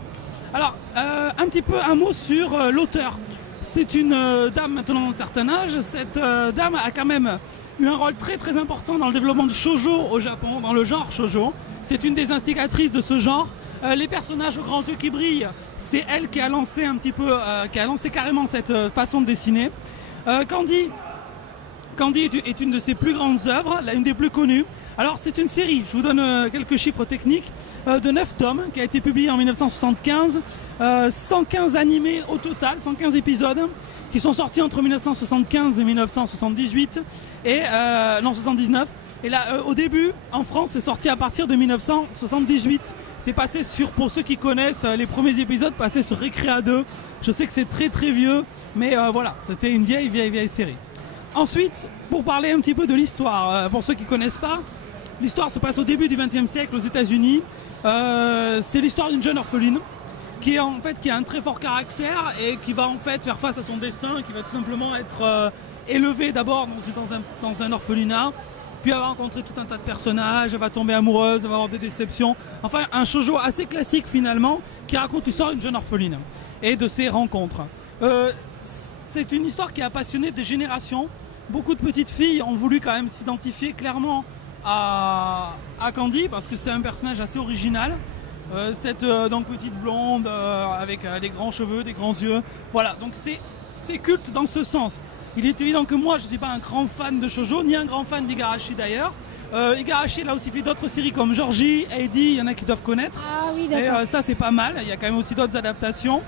Alors, un mot sur l'auteur. C'est une dame maintenant d'un certain âge. Cette dame a quand même eu un rôle très très important dans le développement du shoujo au Japon, dans le genre shoujo. C'est une des instigatrices de ce genre. Les personnages aux grands yeux qui brillent, c'est elle qui a lancé carrément cette façon de dessiner. Candy est une de ses plus grandes œuvres, une des plus connues. Alors c'est une série, je vous donne quelques chiffres techniques, de 9 tomes qui a été publiée en 1975, 115 animés au total, 115 épisodes qui sont sortis entre 1975 et 1978, 79. Et là, au début, en France, c'est sorti à partir de 1978. C'est passé pour ceux qui connaissent les premiers épisodes, passé sur Récréa 2. Je sais que c'est très très vieux, mais voilà, c'était une vieille série. Ensuite, pour parler un petit peu de l'histoire, pour ceux qui ne connaissent pas, l'histoire se passe au début du XXe siècle aux États-Unis. C'est l'histoire d'une jeune orpheline qui a un très fort caractère et qui va en fait faire face à son destin, qui va tout simplement être élevée d'abord dans un orphelinat. Puis elle va rencontrer tout un tas de personnages, elle va tomber amoureuse, elle va avoir des déceptions. Enfin, un shoujo assez classique finalement, qui raconte l'histoire d'une jeune orpheline et de ses rencontres. C'est une histoire qui a passionné des générations. Beaucoup de petites filles ont voulu quand même s'identifier clairement à Candy, parce que c'est un personnage assez original. Cette petite blonde avec des grands cheveux, des grands yeux. Voilà, donc c'est culte dans ce sens. Il est évident que moi, je ne suis pas un grand fan de shoujo, ni un grand fan d'Igarashi d'ailleurs. Igarashi, il a aussi fait d'autres séries comme Georgie, Heidi, il y en a qui doivent connaître. Ah oui, Et d'accord. ça, c'est pas mal. Il y a quand même aussi d'autres adaptations.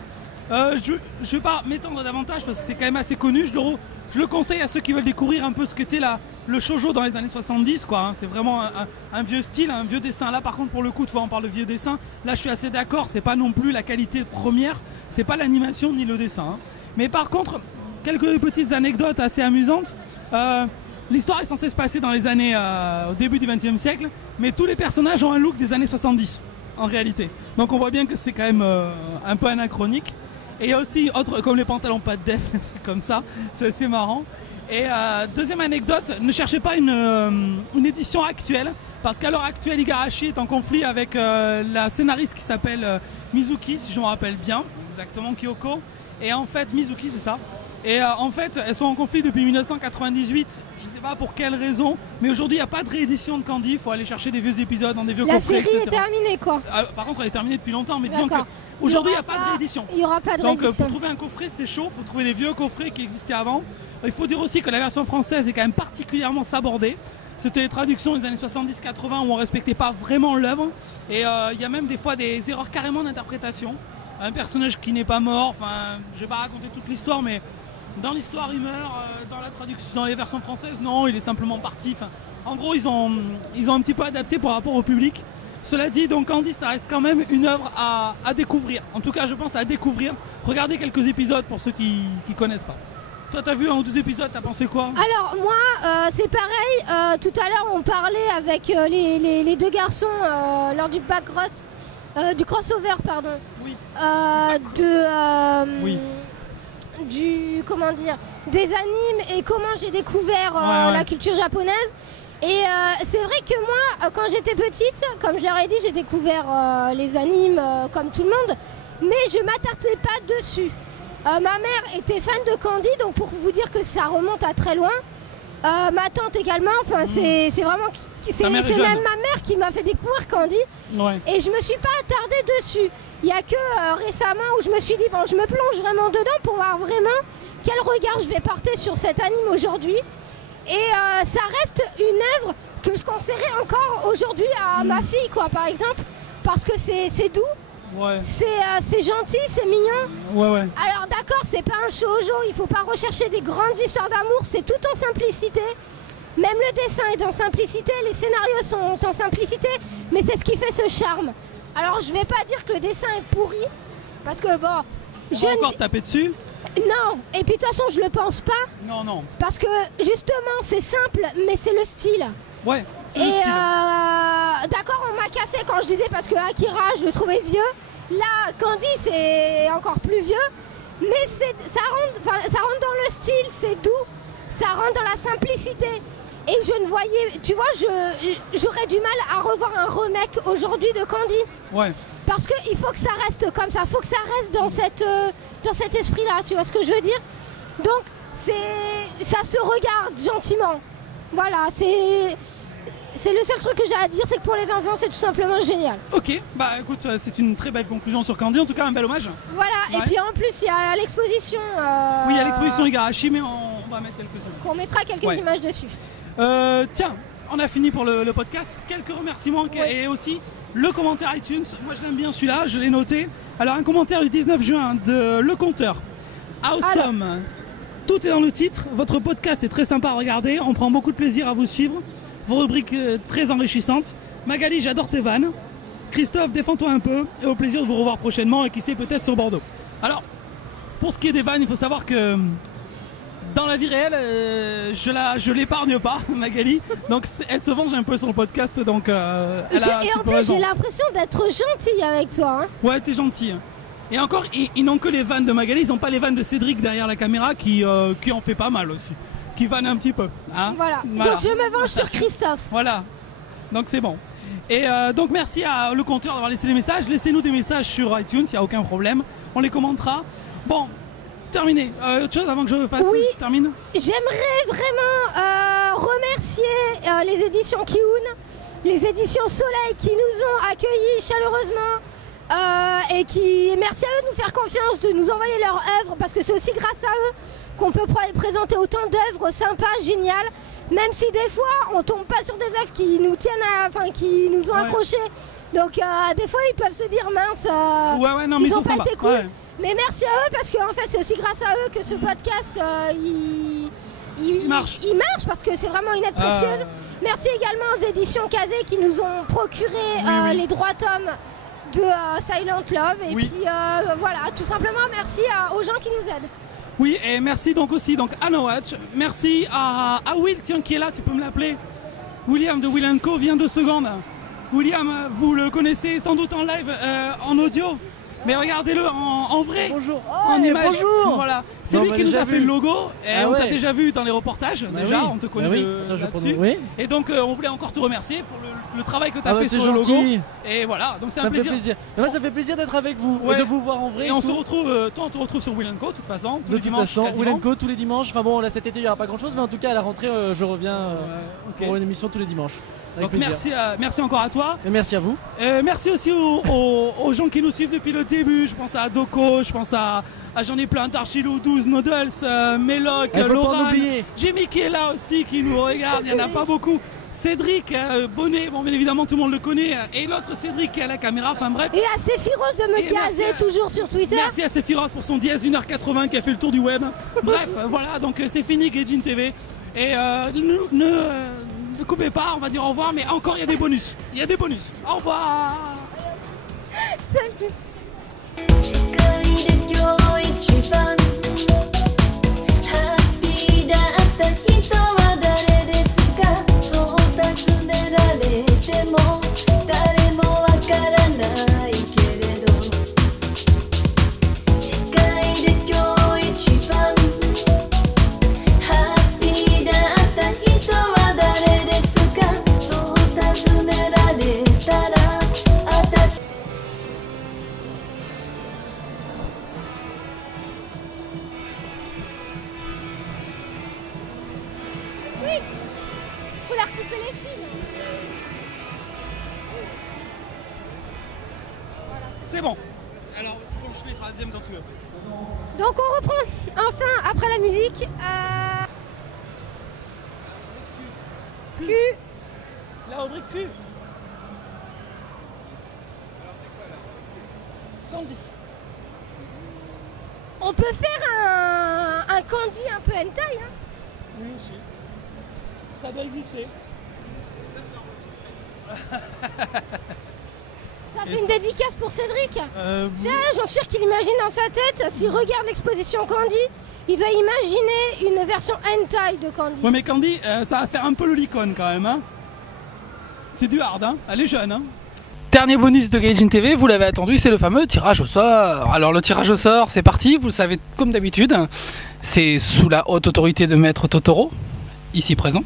Je ne vais pas m'étendre davantage parce que c'est quand même assez connu. Je le conseille à ceux qui veulent découvrir un peu ce qu'était le shoujo dans les années 70, quoi, hein. C'est vraiment un vieux style, un vieux dessin. Là, par contre, pour le coup, tu vois, on parle de vieux dessin. Là, je suis assez d'accord. C'est pas non plus la qualité première. C'est pas l'animation ni le dessin, hein. Mais par contre, quelques petites anecdotes assez amusantes. L'histoire est censée se passer dans les années au début du XXe siècle, mais tous les personnages ont un look des années 70 en réalité. Donc on voit bien que c'est quand même un peu anachronique. Et il y a aussi autre comme les pantalons pas de def, des trucs comme ça, c'est assez marrant. Et deuxième anecdote, ne cherchez pas une édition actuelle, parce qu'à l'heure actuelle, Igarashi est en conflit avec la scénariste qui s'appelle Mizuki, si je me rappelle bien, exactement, Kyoko. Et en fait, Mizuki, c'est ça. Et en fait, elles sont en conflit depuis 1998. Je ne sais pas pour quelle raison, mais aujourd'hui, il n'y a pas de réédition de Candy. Il faut aller chercher des vieux épisodes dans des vieux La coffrets, série etc. est terminée, quoi. Par contre, elle est terminée depuis longtemps, mais disons D'accord. qu'aujourd'hui, il n'y a Il y aura pas de réédition. Il n'y aura pas de Donc, réédition. pour trouver un coffret, c'est chaud. Il faut trouver des vieux coffrets qui existaient avant. Il faut dire aussi que la version française est quand même particulièrement sabordée. C'était des traductions des années 70-80 où on ne respectait pas vraiment l'œuvre. Et il y a même des fois des erreurs carrément d'interprétation. Un personnage qui n'est pas mort, enfin, je ne vais pas raconter toute l'histoire, mais dans l'histoire il meurt, dans la traduction, dans les versions françaises, non, il est simplement parti. Enfin, en gros, ils ont un petit peu adapté par rapport au public. Cela dit, donc Candy, ça reste quand même une œuvre à découvrir. En tout cas, je pense à découvrir. Regardez quelques épisodes pour ceux qui ne connaissent pas. Toi, t'as vu un ou deux épisodes, t'as pensé quoi? Alors moi, c'est pareil. Tout à l'heure, on parlait avec les deux garçons lors du backcross, du crossover, pardon. Oui. De Oui. du comment dire, des animes et comment j'ai découvert Ouais. la culture japonaise. Et c'est vrai que moi, quand j'étais petite, comme je leur ai dit, j'ai découvert les animes comme tout le monde, mais je m'attardais pas dessus. Ma mère était fan de Candy, donc pour vous dire que ça remonte à très loin. Ma tante également, enfin c'est vraiment c'est Ta mère est même jeune. ma mère qui m'a fait découvrir Candy. Ouais. Et je me suis pas attardée dessus. Il y a que récemment où je me suis dit bon, je me plonge vraiment dedans pour voir vraiment quel regard je vais porter sur cet anime aujourd'hui. Et ça reste une œuvre que je conseillerais encore aujourd'hui à ma fille, quoi, par exemple, parce que c'est doux, Ouais. c'est gentil, c'est mignon. Ouais. Alors d'accord, c'est pas un shoujo, il faut pas rechercher des grandes histoires d'amour, c'est tout en simplicité. Même le dessin est en simplicité, les scénarios sont en simplicité, mais c'est ce qui fait ce charme. Alors je vais pas dire que le dessin est pourri, parce que bon, On va encore taper dessus? non, et puis de toute façon je le pense pas, Non. parce que justement c'est simple, mais c'est le style. Ouais, c'est Et le style. d'accord, on m'a cassé quand je disais parce que Akira je le trouvais vieux. Là, Candy c'est encore plus vieux, mais ça rentre dans le style, c'est doux, ça rentre dans la simplicité. Et je ne voyais, tu vois, j'aurais du mal à revoir un remake aujourd'hui de Candy. Ouais. Parce qu'il faut que ça reste comme ça, il faut que ça reste dans cet esprit-là, tu vois ce que je veux dire? Donc, ça se regarde gentiment. Voilà, c'est le seul truc que j'ai à dire, c'est que pour les enfants, c'est tout simplement génial. Ok, bah écoute, c'est une très belle conclusion sur Candy, en tout cas un bel hommage. Voilà, Ouais. et puis en plus, il y a l'exposition. Oui, il y a l'exposition Igarashi, mais on va mettre quelques-unes. Qu'on mettra quelques Ouais. images dessus. Tiens, on a fini pour le podcast. Quelques remerciements et aussi le commentaire iTunes. Moi, je l'aime bien celui-là, je l'ai noté. Alors, un commentaire du 19 juin de Le Compteur. Awesome. Tout est dans le titre. Votre podcast est très sympa à regarder. On prend beaucoup de plaisir à vous suivre. Vos rubriques très enrichissantes. Magali, j'adore tes vannes. Christophe, défends-toi un peu. Et au plaisir de vous revoir prochainement et qui sait peut-être sur Bordeaux. Alors, pour ce qui est des vannes, il faut savoir que dans la vie réelle, je l'épargne pas, Magali. Donc elle se venge un peu sur le podcast. Donc elle a un Et petit en peu plus, raison. j'ai l'impression d'être gentille avec toi. Hein. Ouais, t'es gentil. Et encore, ils n'ont que les vannes de Magali, ils n'ont pas les vannes de Cédric derrière la caméra qui en fait pas mal aussi. Qui vanne un petit peu. Hein. Voilà. Donc je me venge sur Christophe. Voilà. Donc c'est bon. Et donc merci à Le Compteur d'avoir laissé les messages. Laissez-nous des messages sur iTunes, il n'y a aucun problème. On les commentera. Bon, terminé. Autre chose avant que je fasse, Oui. je termine. J'aimerais vraiment remercier les éditions Kiun, les éditions Soleil qui nous ont accueillis chaleureusement et merci à eux de nous faire confiance, de nous envoyer leurs œuvres parce que c'est aussi grâce à eux qu'on peut présenter autant d'œuvres sympas, géniales. même si des fois on tombe pas sur des œuvres qui nous tiennent, qui nous ont accrochés. Donc des fois ils peuvent se dire mince, non, ils ont pas été cool. Ouais. Mais merci à eux parce qu'en fait c'est aussi grâce à eux que ce podcast il marche parce que c'est vraiment une aide précieuse. Merci également aux éditions Kazé qui nous ont procuré les droits tomes de Silent Love. Et puis voilà, tout simplement merci aux gens qui nous aident. Oui, et merci donc aussi à No Watch. Merci à Will, tiens, qui est là, tu peux me l'appeler. William de Will & Co, viens 2 secondes. William, vous le connaissez sans doute en live, en audio. Mais regardez-le en vrai, bonjour. En image. Bonjour. Voilà. C'est lui qui nous a fait le logo. Et on t'a déjà vu dans les reportages. On te connaît là-dessus. Et donc on voulait encore te remercier pour le travail que tu as fait sur le logo. Et voilà, donc c'est un plaisir. Moi, ça fait plaisir d'être avec vous et de vous voir en vrai. Et on se retrouve, toi on te retrouve sur Will & Co de toute façon. De toute façon, Will & Co tous les dimanches. Enfin bon, là cet été il n'y aura pas grand chose, mais en tout cas à la rentrée je reviens pour une émission tous les dimanches. Donc merci encore à toi. Et merci à vous. Merci aussi aux gens qui nous suivent depuis le début. Je pense à Doko, je pense à j'en ai plein, Tarchilou, 12, Noodles, Meloc, Laurent, Jimmy qui est là aussi, qui nous regarde, il n'y en a pas beaucoup. Cédric Bonnet, bon bien évidemment tout le monde le connaît, et l'autre Cédric qui est à la caméra, enfin bref. Et à Sephiroz de me gazer toujours sur Twitter. Merci à Sephiroz pour son dièse 1h80 qui a fait le tour du web. Bref, voilà, donc c'est fini Gaijin TV. Et ne coupez pas, on va dire au revoir, mais encore il y a des bonus. Il y a des bonus. Au revoir. Salut. 世界で今日一番ハッピーだった人は誰ですかそう尋ねられても誰もわからないけれど世界で今日一番ハッピーだった人は誰ですかそう尋ねられたら私Faut leur couper les fils. C'est bon. Alors, tu peux enchaîner sur la deuxième quand tu veux. Donc on reprend enfin après la musique. Q. La rubrique Q. Candy. On peut faire un candy un peu hentai. Hein. Oui, ça doit exister. Ça fait une dédicace pour Cédric. Tiens, j'en suis sûr qu'il imagine dans sa tête, s'il regarde l'exposition Candy, il doit imaginer une version hentai de Candy. Ouais mais Candy, ça va faire un peu le licone quand même. Hein. C'est du hard, hein. Elle est jeune. Hein. Dernier bonus de Gaijin TV, vous l'avez attendu, c'est le fameux tirage au sort. Alors le tirage au sort, c'est parti, vous le savez comme d'habitude. C'est sous la haute autorité de Maître Totoro, ici présent.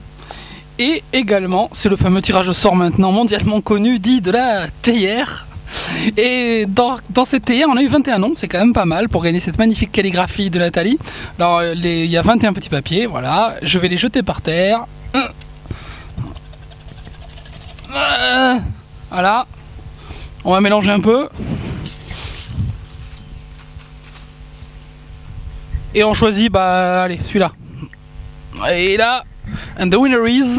Et également, c'est le fameux tirage au sort maintenant mondialement connu, dit de la théière. Et dans cette théière, on a eu 21 noms, c'est quand même pas mal pour gagner cette magnifique calligraphie de Nathalie. Alors, il y a 21 petits papiers, voilà, je vais les jeter par terre. Voilà, on va mélanger un peu. Et on choisit, bah, allez, celui-là. Et là... And the winner is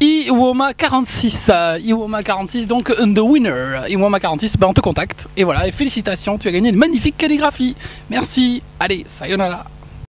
Iwoma 46. Iwoma 46, donc the winner. Iwoma 46, bah on te contacte. Et voilà, et félicitations, tu as gagné une magnifique calligraphie. Merci. Allez, sayonara.